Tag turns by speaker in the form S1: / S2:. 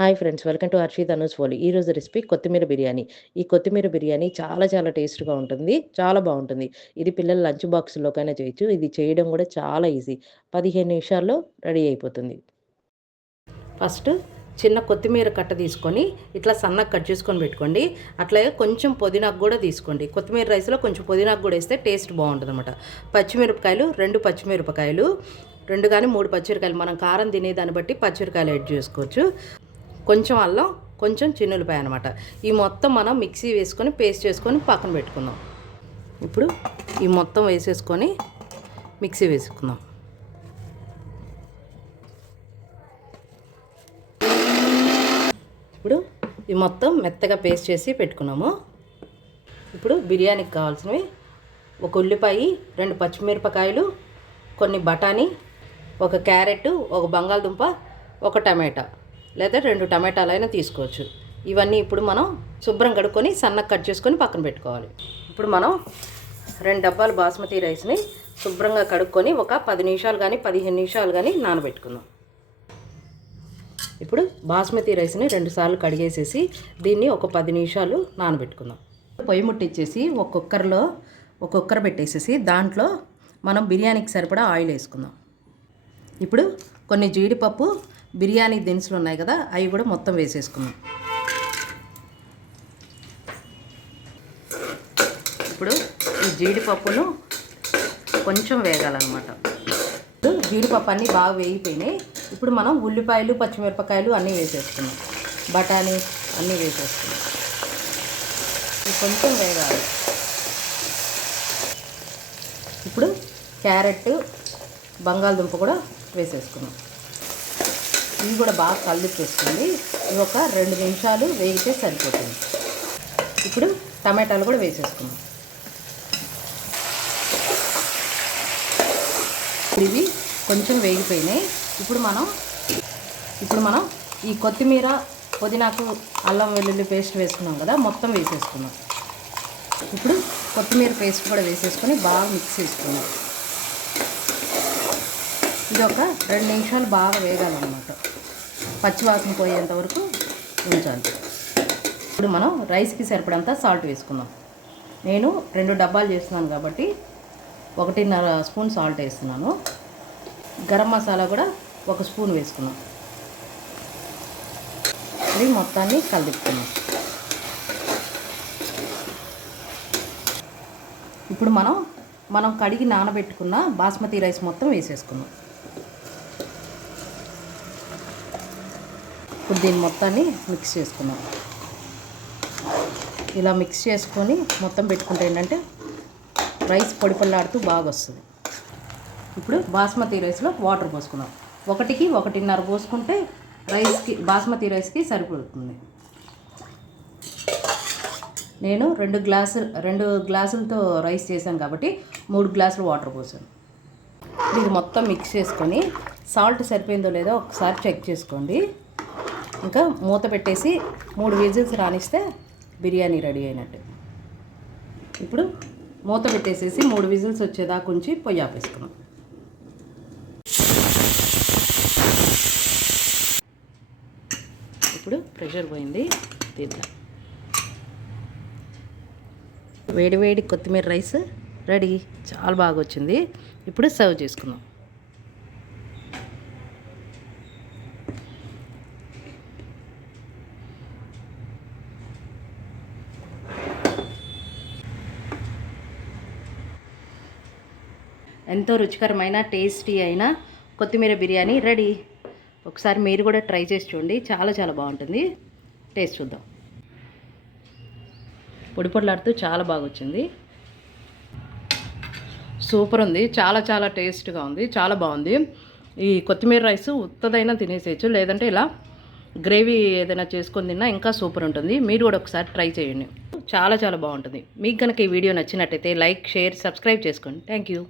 S1: Hi friends welcome to Harshit Anu's ఫోలి ఈరోజు recipe కొత్తిమీర బిర్యానీ. ఈ కొత్తిమీర బిర్యానీ చాలా చాలా టేస్ట్గా ఉంటుంది చాలా బాగుంటుంది. ఇది పిల్లల లంచ్ బాక్స్లోకైనా చేయొచ్చు ఇది చేయడం కూడా చాలా ఈజీ. పదిహేను నిమిషాల్లో రెడీ అయిపోతుంది. ఫస్ట్ చిన్న కొత్తిమీర కట్ట తీసుకొని ఇట్లా సన్నగా కట్ చేసుకొని పెట్టుకోండి. అట్లాగే కొంచెం పుదీనాకు కూడా తీసుకోండి. కొత్తిమీర రైస్లో కొంచెం పుదీనాకు కూడా వేస్తే టేస్ట్ బాగుంటుంది అనమాట పచ్చిమిరపకాయలు రెండు పచ్చిమిరపకాయలు రెండు కానీ మూడు పచ్చిమిరకాయలు మనం కారం తినేదాన్ని బట్టి పచ్చిమిరకాయలు యాడ్ చేసుకోవచ్చు. కొంచెం అల్లం కొంచెం చిన్నులపాయ అనమాట ఈ మొత్తం మనం మిక్సీ వేసుకొని పేస్ట్ చేసుకొని పక్కన పెట్టుకుందాం. ఇప్పుడు ఈ మొత్తం వేసేసుకొని మిక్సీ వేసుకుందాం. ఇప్పుడు ఈ మొత్తం మెత్తగా పేస్ట్ చేసి పెట్టుకున్నాము. ఇప్పుడు బిర్యానీకి కావాల్సినవి ఒక ఉల్లిపాయ రెండు పచ్చిమిరపకాయలు కొన్ని బఠానీ ఒక క్యారెట్ ఒక బంగాళదుంప ఒక టమాటా. లేదా రెండు టమాటాలు అయినా తీసుకోవచ్చు. ఇవన్నీ ఇప్పుడు మనం శుభ్రం కడుక్కొని సన్నగా కట్ చేసుకొని పక్కన పెట్టుకోవాలి. ఇప్పుడు మనం రెండు డబ్బాలు బాస్మతి రైస్ని శుభ్రంగా కడుక్కొని ఒక పది నిమిషాలు కానీ పదిహేను నిమిషాలు కానీ నానబెట్టుకుందాం. ఇప్పుడు బాస్మతి రైస్ని రెండుసార్లు కడిగేసేసి దీన్ని ఒక పది నిమిషాలు నానబెట్టుకుందాం. పొయ్యి ముట్టించేసి ఒక కుక్కర్లో ఒక కుక్కర్ పెట్టేసేసి దాంట్లో మనం బిర్యానీకి సరిపడా ఆయిల్ వేసుకుందాం. ఇప్పుడు కొన్ని జీడిపప్పు బిర్యానీ దినుసులు ఉన్నాయి కదా అవి కూడా మొత్తం వేసేసుకున్నాం ఇప్పుడు ఈ జీడిపప్పును కొంచెం వేగాలన్నమాట. ఇప్పుడు జీడిపప్పు అన్నీ బాగా వేగిపోయినాయి. ఇప్పుడు మనం ఉల్లిపాయలు పచ్చిమిరపకాయలు అన్నీ వేసేసుకున్నాం బఠానీ అన్నీ వేసేసుకున్నాం కొంచెం వేగాలి. ఇప్పుడు క్యారెట్ బంగాళదుంప కూడా వేసేసుకున్నాం ఇవి కూడా బాగా కళ్ళు చూస్తుంది. ఇవి ఒక రెండు నిమిషాలు వేగితే సరిపోతుంది. ఇప్పుడు టమాటాలు కూడా వేసేసుకున్నాం ఇవి కొంచెం వేగిపోయినాయి. ఇప్పుడు మనం ఇప్పుడు మనం ఈ కొత్తిమీర పుదీనాకు అల్లం వెల్లుల్లి పేస్ట్ వేసుకున్నాం కదా మొత్తం వేసేసుకున్నాం ఇప్పుడు కొత్తిమీర పేస్ట్ కూడా వేసేసుకొని బాగా మిక్స్ చేసుకున్నాం ఇది ఒక రెండు నిమిషాలు బాగా వేగాలన్నమాట. పచ్చివాసన పోయేంత వరకు ఉంచాలి. ఇప్పుడు మనం రైస్కి సరిపడంత సాల్ట్ వేసుకుందాం. నేను రెండు డబ్బాలు చేస్తున్నాను కాబట్టి ఒకటిన్నర స్పూన్ సాల్ట్ వేస్తున్నాను. గరం మసాలా కూడా ఒక స్పూన్ వేసుకున్నాం ఇది మొత్తాన్ని కలిపిస్తున్నాం ఇప్పుడు మనం మనం కడిగి నానబెట్టుకున్న బాస్మతి రైస్ మొత్తం వేసేసుకున్నాం ఇప్పుడు దీన్ని మొత్తాన్ని మిక్స్ చేసుకున్నాం ఇలా మిక్స్ చేసుకొని మొత్తం పెట్టుకుంటే ఏంటంటే రైస్ పొడి పొల్లాడుతూ బాగా వస్తుంది. ఇప్పుడు బాస్మతి రైస్లో వాటర్ పోసుకున్నాం ఒకటికి ఒకటిన్నర పోసుకుంటే రైస్కి బాస్మతి రైస్కి సరిపడుతుంది. నేను రెండు గ్లాసులు రెండు గ్లాసులతో రైస్ చేశాను కాబట్టి మూడు గ్లాసులు వాటర్ పోసాను. ఇది మొత్తం మిక్స్ చేసుకొని సాల్ట్ సరిపోయిందో లేదో ఒకసారి చెక్ చేసుకోండి. ఇంకా మూత పెట్టేసి మూడు విజిల్స్ రానిస్తే బిర్యానీ రెడీ అయినట్టు. ఇప్పుడు మూత పెట్టేసేసి మూడు విజిల్స్ వచ్చేదాకా ఉంచి పొయ్యి ఆపేసుకున్నాం ఇప్పుడు ప్రెషర్ పోయింది తీద్దాం వేడివేడి కొత్తిమీర రైస్ రెడీ. చాలా బాగా వచ్చింది. ఇప్పుడు సర్వ్ చేసుకుందాం. ఎంతో రుచికరమైన టేస్టీ అయిన కొత్తిమీర బిర్యానీ రెడీ. ఒకసారి మీరు కూడా ట్రై చేసి చూడండి. చాలా చాలా బాగుంటుంది. టేస్ట్ చూద్దాం. పొడి పొడిలాడుతూ చాలా బాగా వచ్చింది. సూపర్ ఉంది. చాలా చాలా టేస్ట్గా ఉంది. చాలా బాగుంది. ఈ కొత్తిమీర రైస్ ఉత్తదైనా తినేసేయచ్చు. లేదంటే ఇలా గ్రేవీ ఏదైనా చేసుకొని తిన్నా ఇంకా సూపర్ ఉంటుంది. మీరు కూడా ఒకసారి ట్రై చేయండి. చాలా చాలా బాగుంటుంది. మీకు కనుక ఈ వీడియో నచ్చినట్టయితే లైక్ షేర్ సబ్స్క్రైబ్ చేసుకోండి. Thank you